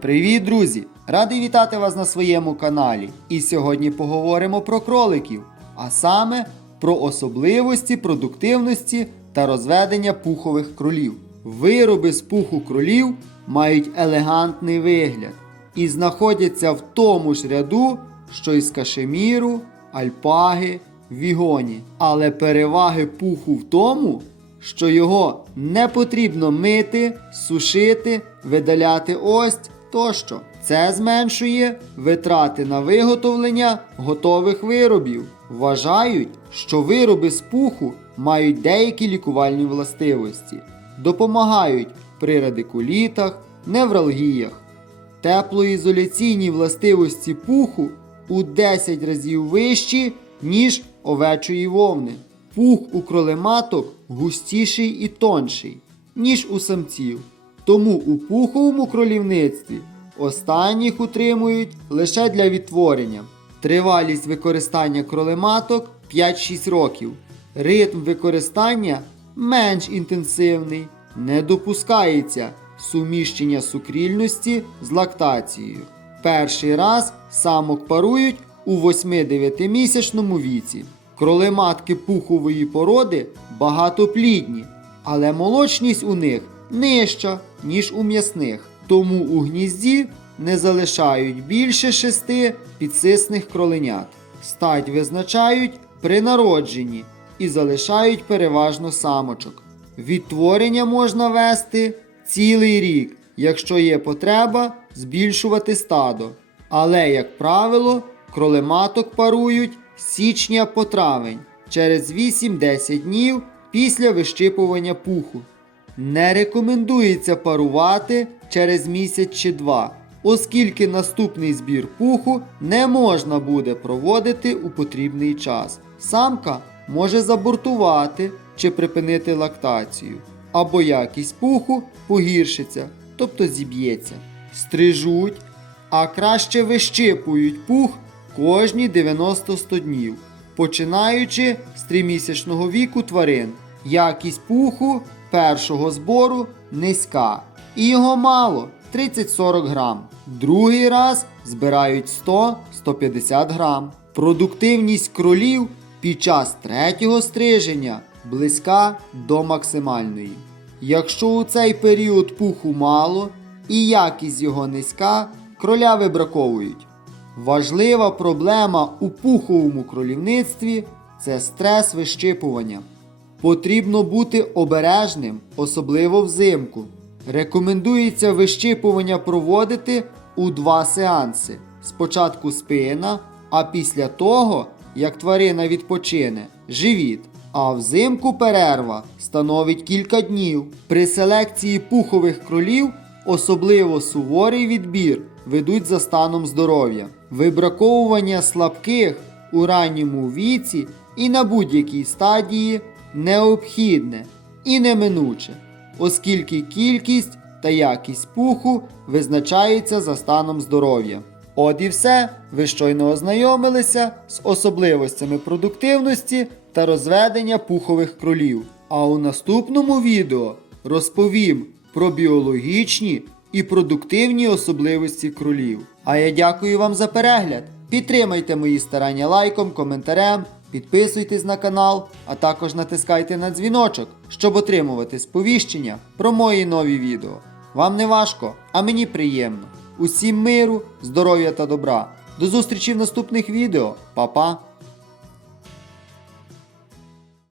Привіт, друзі! Радий вітати вас на своєму каналі. І сьогодні поговоримо про кроликів, а саме про особливості продуктивності та розведення пухових кролів. Вироби з пуху кролів мають елегантний вигляд і знаходяться в тому ж ряду, що й з кашеміру, альпаги, вігоні. Але переваги пуху в тому, що його не потрібно мити, сушити, видаляти ость тощо. Це зменшує витрати на виготовлення готових виробів. Вважають, що вироби з пуху мають деякі лікувальні властивості, допомагають при радикулітах, невралгіях. Теплоізоляційні властивості пуху у 10 разів вищі, ніж овечої вовни. Пух у кролематок густіший і тонший, ніж у самців. Тому у пуховому кролівництві останніх утримують лише для відтворення. Тривалість використання кролематок 5-6 років. Ритм використання менш інтенсивний. Не допускається суміщення сукрільності з лактацією. Перший раз самок парують у 8-9 місячному віці. Кролематки пухової породи багатоплідні, але молочність у них нижча, ніж у м'ясних. Тому у гнізді не залишають більше шести підсисних кроленят. Стать визначають при народженні і залишають переважно самочок. Відтворення можна вести цілий рік, якщо є потреба збільшувати стадо. Але, як правило, кролематок парують січня по травень через 8-10 днів після вищипування пуху. Не рекомендується парувати через місяць чи два, оскільки наступний збір пуху не можна буде проводити у потрібний час. Самка може забортувати чи припинити лактацію, або якість пуху погіршиться, тобто зіб'ється. Стрижуть, а краще вищипують пух кожні 90-100 днів, починаючи з тримісячного віку тварин. Якість пуху першого збору низька. І його мало 30-40 грам. Другий раз збирають 100-150 грам. Продуктивність кролів під час третього стриження близька до максимальної. Якщо у цей період пуху мало і якість його низька, кроля вибраковують. Важлива проблема у пуховому кролівництві це стрес вищипування. Потрібно бути обережним, особливо взимку. Рекомендується вищипування проводити у два сеанси. Спочатку спина, а після того, як тварина відпочине, живіт. А взимку перерва становить кілька днів. При селекції пухових кролів особливо суворий відбір ведуть за станом здоров'я. Вибраковування слабких у ранньому віці і на будь-якій стадії необхідне і неминуче, оскільки кількість та якість пуху визначається за станом здоров'я. От і все, ви щойно ознайомилися з особливостями продуктивності та розведення пухових кролів. А у наступному відео розповім про біологічні і продуктивні особливості кролів. А я дякую вам за перегляд. Підтримайте мої старання лайком, коментарем, підписуйтесь на канал, а також натискайте на дзвіночок, щоб отримувати сповіщення про мої нові відео. Вам не важко, а мені приємно. Усім миру, здоров'я та добра. До зустрічі в наступних відео. Па-па!